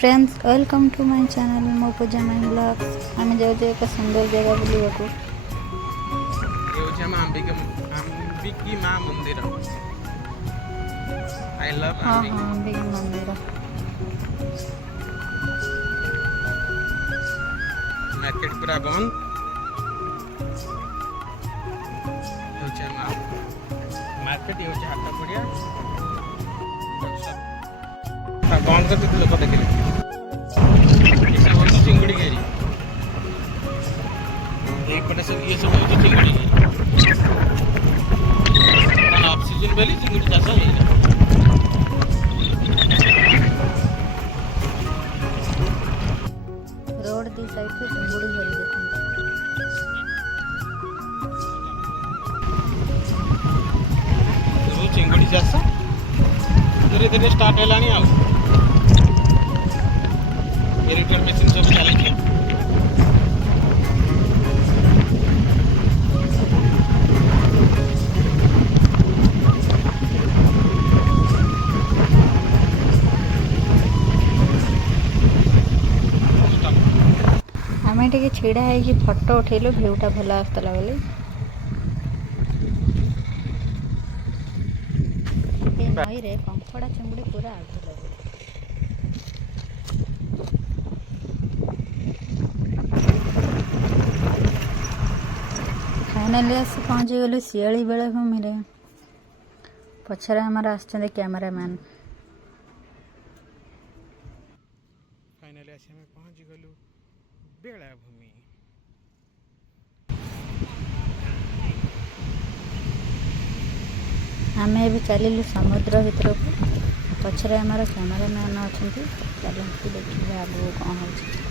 Friends welcome to my channel मो Puja my blog आम जाऊँ एक सुंदर जगह बुलवाक अंबिकी माँ मंदिर आई लव हाँ हाँ अंबिका मंदिर मार्केट पूरा बंद मार्केट ये हाट पड़िया बंद करते लोक देखिए चिंगुड़ी घेरी ये सब हूँ चिंगुड़ी घेरी ऑफ सीजन बेली चिंगुड़ी चाष हो रोड दी साइड से चिंगुड़ी घरी देखते चिंगुड़ी चाष धीरे धीरे स्टार्ट है इरिटेड मशीन सब चली आम टे छिड़ा है फोटो उठेलु भ्यूटा भल आसला बोली नई रे कंकड़ा चिंगुड़ी पूरा आउला फाइनाली आस पहुँची गलु शियाली बेलाभूमि पछरे आमर आसछन्ते कैमरामैन फाइनाली आसी हमें पहुंच गलु बेलाभूमि आम ए चलू समुद्र भीतर को पछरे आमर कैमरामैन अच्छा चलते देखिए आगू कौन हो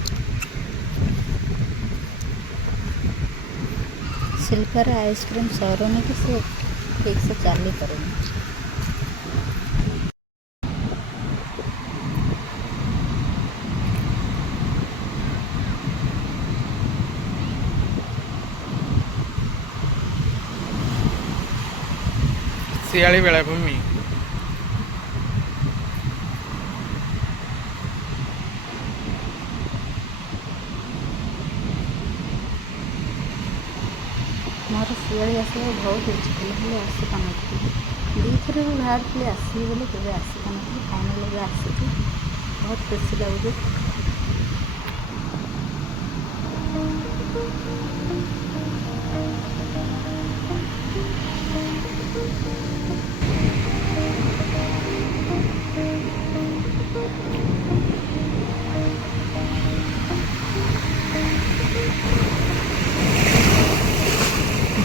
शिल्पर आइसक्रीम सरुनी कि सी ठीक से चली पारुनी शियाली बेलाभूमि मोर शियाली आसवा बहुत इच्छा था आसी पान दी थर भी बाहर थी आसबी बोली केवे आसी पान फाइनाल भी आसी बहुत खुशी लगे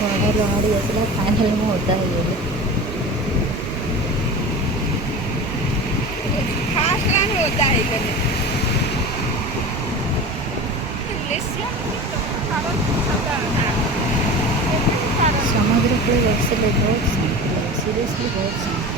बड़ा लहड़ी आसला फाइनाल में ओदा हो समुद्र कूल बसले बहुत शांति लगे सीरियसली बहुत शांति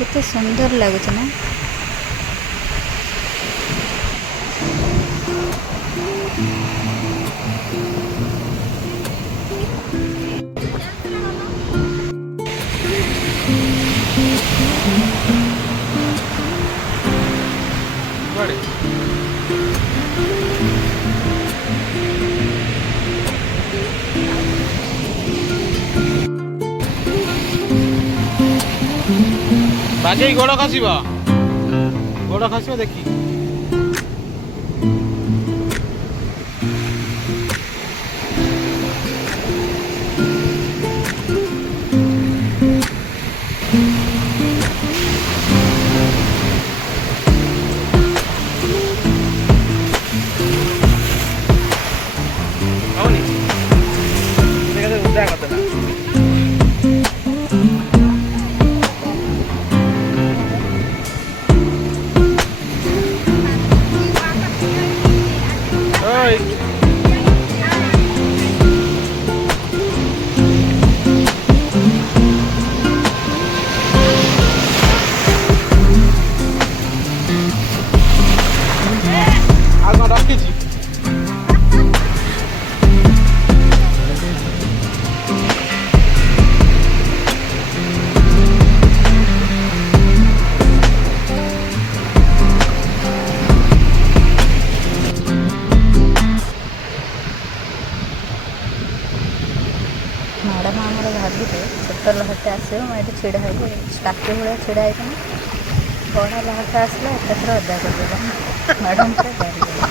कितने सुंदर लगुच ना बाजे गोड़ खस देखी उदा करदेला ଛିଡ଼ା ହେବ ଷ୍ଟାଚୁ ଭଳିଆ ଛିଡ଼ା ହେଇକିନା ବଡ଼ ଲହଟା ଆସିଲା ଏକାଥରେ ଅଦା କରିଦେବା ମ୍ୟାଡ଼ାମ୍ ପୁରା ଡରିଗଲା।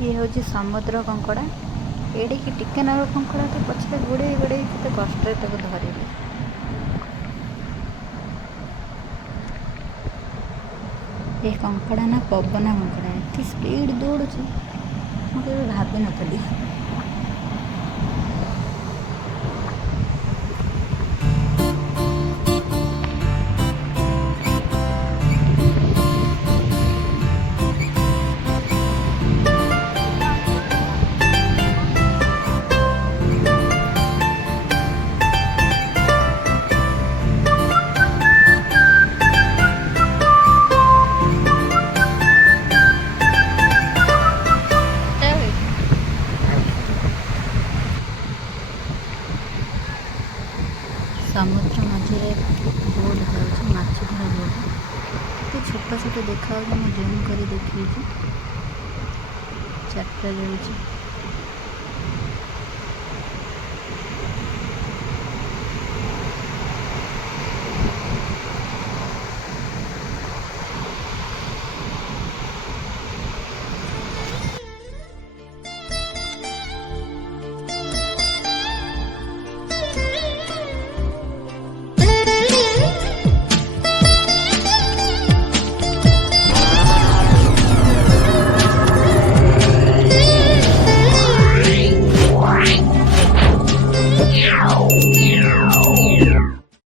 ये हूँ समुद्र कंकड़ा एडिकी टिके नाग कंकड़ा तो पछे गोड़े गोड़े केते कष्ट धरली। ये कंकड़ा ना पवना कंकड़ा एत स्पीड दौड़ुची मुझे भाभी नी। समुद्र मझे बोट जाऊँ माछ धरा बोट छोट छोट देखा जूम कर देखी 4टा जाऊँ।